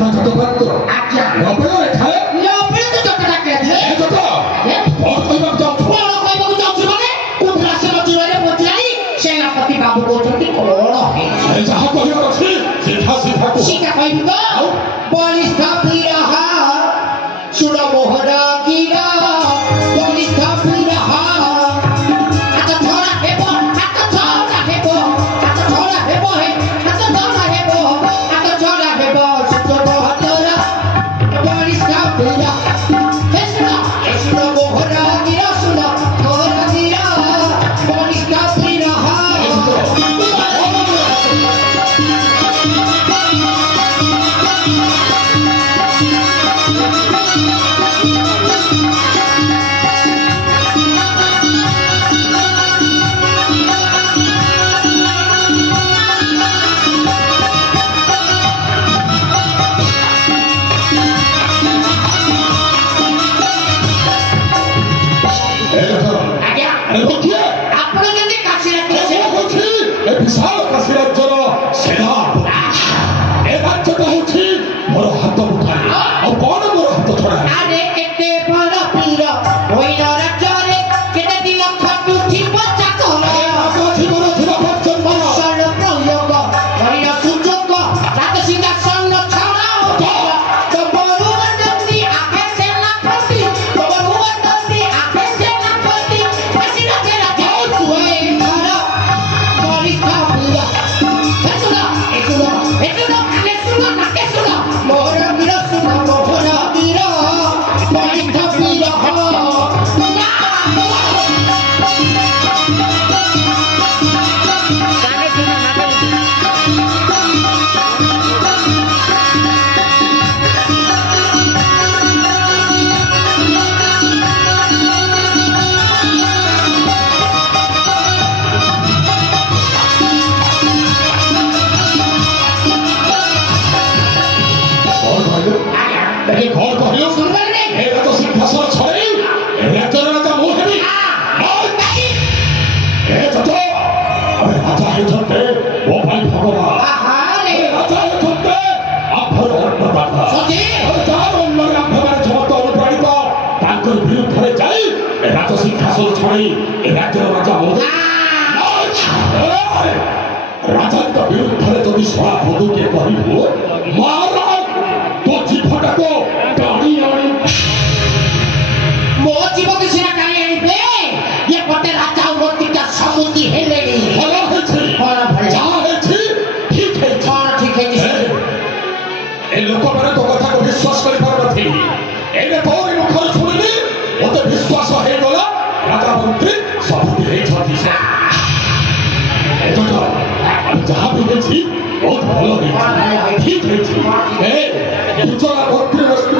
যত পাত্র আচ্ছা নবেও এখানে নবে তো যতটা কেটে এ যত বড় কইবার যাও বড় কইବାକୁ যাଉଛି ମାନେ କୁମ୍ଭରାଶି ମଝିରେ ପଚାରି ସେନାପତି ବାବୁ କହୁଛନ୍ତି କଣ ହେଇଛି ଏ ଯାହା କହିବାର ଅଛି ସିଧା ସିଧା କୁହ ଶିକା କହିବି ତ ବଳିଷ୍ଠ ବିରହ ସୁର ମୋହର ଗିର ବଳିଷ୍ଠ ବିରହ ହାତ ଛଡ଼ା ହେବ ହାତ ଛଡ଼ା ହେବ ହାତ ଛଡ଼ା ହେବ ହାତ ଛଡ଼ା ହେବ ହାତ ଛଡ଼ା ହେବ ସୁଯୋଗ ହାତର ବଳିଷ୍ଠ ବିରହ ହେ ସୁର ମୋହର ଗିର ସୁର ମୋହର ଗିର ବଳିଷ୍ଠ ବିରହ ଏ ଦେଖ ଆଜ୍ଞା ଆରେ ଦେଖିଏ ଆପଣ କେମିତି କାଶୀ ରାତିରେ ଏ କହୁଛି ଏ ବିଶାଳ କାଶୀ ରାଜ୍ୟର ସେନା ଏ ରାଜ୍ୟଟା ହେଉଛି ମୋର ହାତ ମୁଠାରେ ଆଉ କଣ ମୋର ହାତ ଛଡ଼ା ଆରେ କେତେ ବଡ଼ ପୀର ହୋଇଲ ରାଜ୍ୟରେ କେତେ ଦିନ ଖଟୁଥିବ ଚାକର ଜୀବନ ଥିବା ପର୍ଯ୍ୟନ୍ତ ସୈନ୍ୟ ପ୍ରୟୋଗ କରିଲ ସୁଯୋଗ ରାତ ସିଂହାସନ ଛଡ଼ା ତମରୁ ବନ୍ଦୀ ଆପେ ସେନାପତି ତମରୁ ବନ୍ଦୀ ଆପେ ସେନାପତି କାଶୀ ରାଜ୍ୟରେ ହୁଏ ଘର ବଳିଷ୍ଠ ପୀର ମୋର ବୀର ଶୁଣ ମୋହର ବୀର ବଳିଷ୍ଠ ବୀର କଣ କହିଲୁ ଏ କଣ କହିଲୁ ସୁନ୍ଦରୀ ଏ ରାଜ ସିଂହାସନ ଛଡ଼େଇ ଏ ରାଜ୍ୟର ରାଜା ମୁଁ ହେବି ଏ ଯତ ଆରେ ରାଜା ହେଉଛନ୍ତି ମୋ ପାଇଁ ଭଗବାନ ଆହାରେ ଏ ରାଜା ହେଉଛନ୍ତି ଆମ୍ଭର ଅନ୍ନଦାତା ସତେ ଯାହାର ଅନ୍ନରେ ଆମ୍ଭମାନେ ସମସ୍ତ ଅନୁପ୍ରାଣିତ ତାଙ୍କର ବିରୁଦ୍ଧରେ ଯାଇ ଏ ରାଜ ସିଂହାସନ ଛଡ଼େଇ ଏ ରାଜ୍ୟର ରାଜା ମୁଁ ରାଜାଙ୍କ ବିରୁଦ୍ଧରେ ଯଦି ଶଳା ପଦୁଟିଏ କହିବୁ ମହାରାଜ ତୋ ଜିଭଟାକୁ ଟାଣି ଆଣି ମୋ ଜୀବକୁ ସିନା କାଲି ଆଣିବେ ଇଏ ଗୋଟେ ରାଜା ଉନ୍ନତିଟା ସମୁଦି ହେଲେଣି ଭଲ ହେଇଛି କଣ ଭଲ ଯାହା ହେଇଛି ଠିକ ହେଇଛି କଣ ଠିକ ହେଇଛି ଏ ଲୋକମାନେ ତୋ କଥାକୁ ବିଶ୍ୱାସ କରିପାରୁନଥିଲି ଏବେ ତୋରି ମୁଖରୁ ଶୁଣିଲି ମୋତେ ବିଶ୍ୱାସ ହେଇଗଲା ରାଜା ମନ୍ତ୍ରୀ ସବୁଠି ହେଇଛନ୍ତି ସେ ଏ ତ ଯାହା ବି ହେଇଛି ବହୁତ ଭଲ ହେଇଛି ଠିକ ହେଇଛି ଏ ବିଚରା ମନ୍ତ୍ରୀ